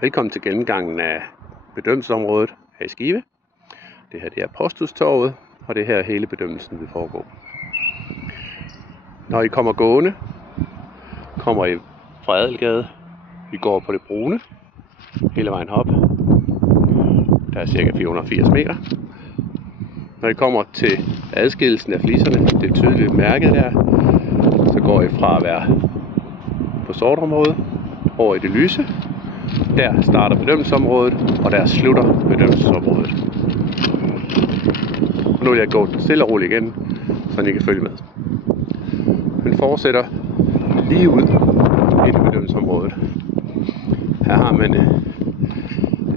Velkommen til gennemgangen af bedømmelsesområdet her i Skive. Det her det er Posthustorvet, og det her hele bedømmelsen vil foregå. Når I kommer gående, kommer I fra Adelgade. Vi går på det brune hele vejen op. Der er cirka 480 meter. Når I kommer til adskillelsen af fliserne, det er tydeligt mærket der, så går I fra at være på sortområdet over i det lyse. Der starter bedømmelsesområdet, og der slutter bedømmelsesområdet. Nu vil jeg gå stille og roligt igen, så I kan følge med. Den fortsætter lige ud i det bedømmelsesområdet. Her har man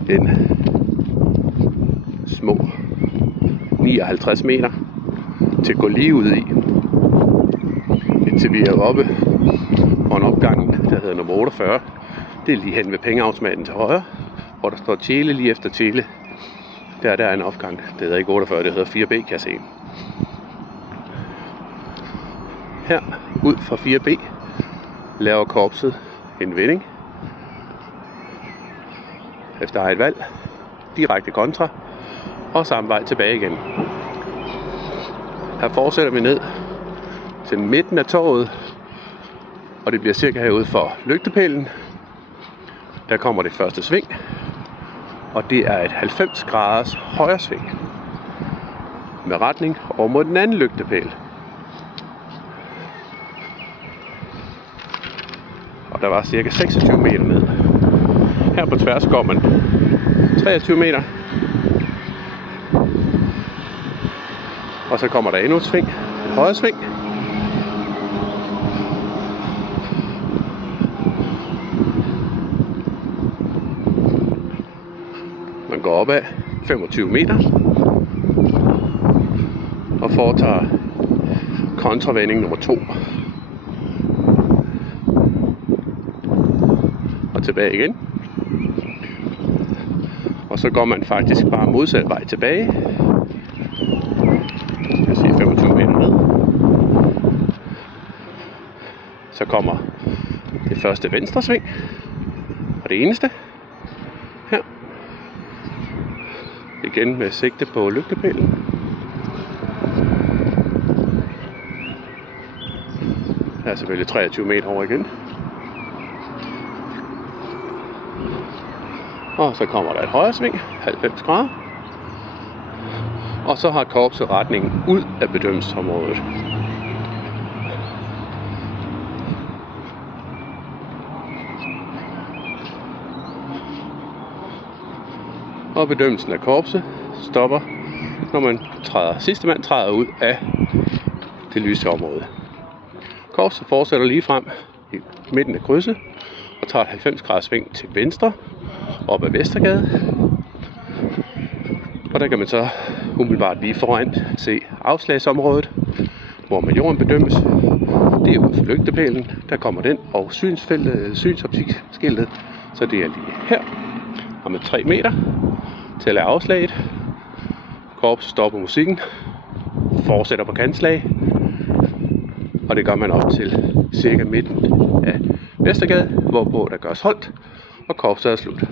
en små 59 meter til at gå lige ud i, indtil vi er oppe på en opgang, der hedder nummer 48. Det er lige hen ved pengeautomaten til højre, hvor der står Tjele lige efter Tjele. Der er en opgang. Det hedder ikke 48, det hedder 4B, kan jeg se. Her ud fra 4B laver korpset en vending efter eget valg, direkte kontra og samme vej tilbage igen. Her fortsætter vi ned til midten af torvet, og det bliver cirka herude for lygtepælen. Der kommer det første sving, og det er et 90 graders højre sving med retning over mod den anden lygtepæl. Og der var cirka 26 meter ned. Her på tværs går man 23 meter. Og så kommer der endnu et sving, et højre sving. Man går op ad 25 meter og foretager kontravending nummer 2. Og tilbage igen. Og så går man faktisk bare modsat vej tilbage. Jeg kan sige 25 meter ned. Så kommer det første venstre sving. Og det eneste. Her. Igen med sigte på lygtepælen. Der er selvfølgelig 23 meter over igen. Og så kommer der et højre sving, 90 grader. Og så har korpset retningen ud af bedømmelsesområdet. Og bedømmelsen af korpset stopper, når sidste mand træder ud af det lyse område. Korpset fortsætter lige frem i midten af krydset og tager et 90 graders sving til venstre op ad Vestergade. Og der kan man så umiddelbart lige foran se afslagsområdet, hvor majoren bedømmes. Det er ude for lygtepælen, der kommer den, og synsoptikskiltet, så det er lige her. Har man 3 meter til at lave afslaget. Korpset stopper musikken, fortsætter på kantslag, og det gør man op til cirka midten af Vestergade, hvorpå der gøres holdt, og korpset er slut.